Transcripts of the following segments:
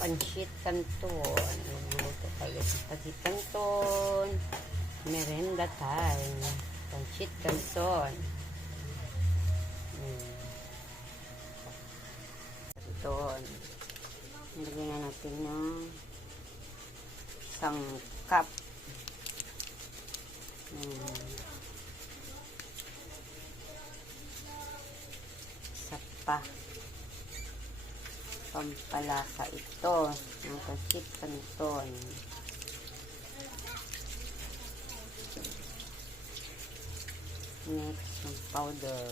Pansit Canton. Luto tayo sa Pansit Canton. Merenda time. Pansit Canton. Hmm. Canton. Nilagyan na natin ng isang cup. Hmm. Isa pa. Pampalasa ito ng pancit canton. Next, yung powder.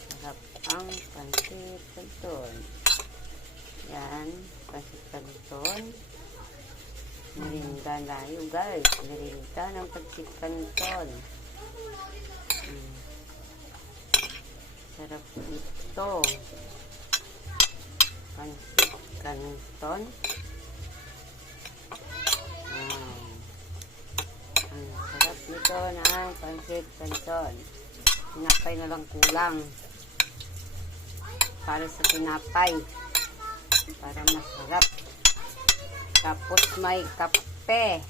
Sarap ang pancit canton. Yan, pancit canton. Merinda na yun guys. Merinda ng pancit canton. Mm. Sarap ito. Pancit canton. Mm. Ang sarap nito ng pancit canton. Tinapay na lang kulang. Para sa tinapay. Para masarap. Tapos may kape.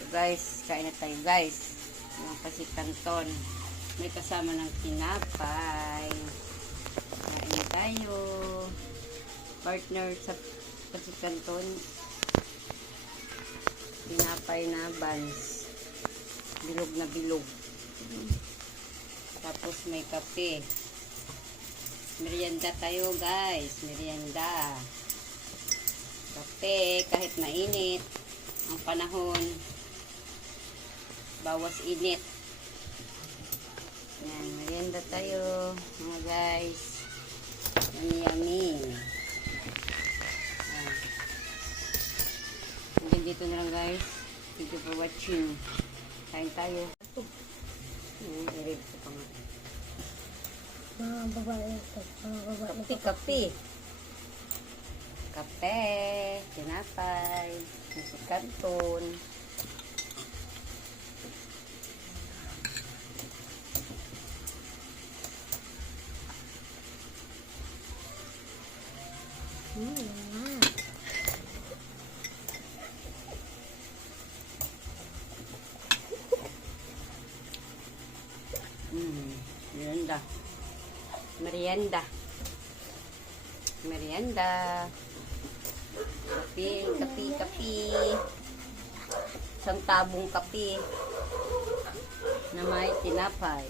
So guys, kain na tayo guys. Yung kasi kanton. May kasama ng tinapay. Kain tayo. Partner sa kasi kanton. Tinapay na buns. Bilog na bilog. Tapos may kape. Merienda tayo guys. Merienda. Kape kahit mainit. Ang panahon. Bawas init. Yan. Merienda tayo mga guys. Yummy yummy. Yan. Hanggang dito na lang guys. Thank you for watching. Kain tayo. Hmm, i-read ko. Mga babae. Mga babae Kape, kape. Kape, tinapay, musik kanton. Hmm, yan. Mm, merienda. Merienda. Merienda. Kape, kape, kape. Isang tabong kape na may tinapay.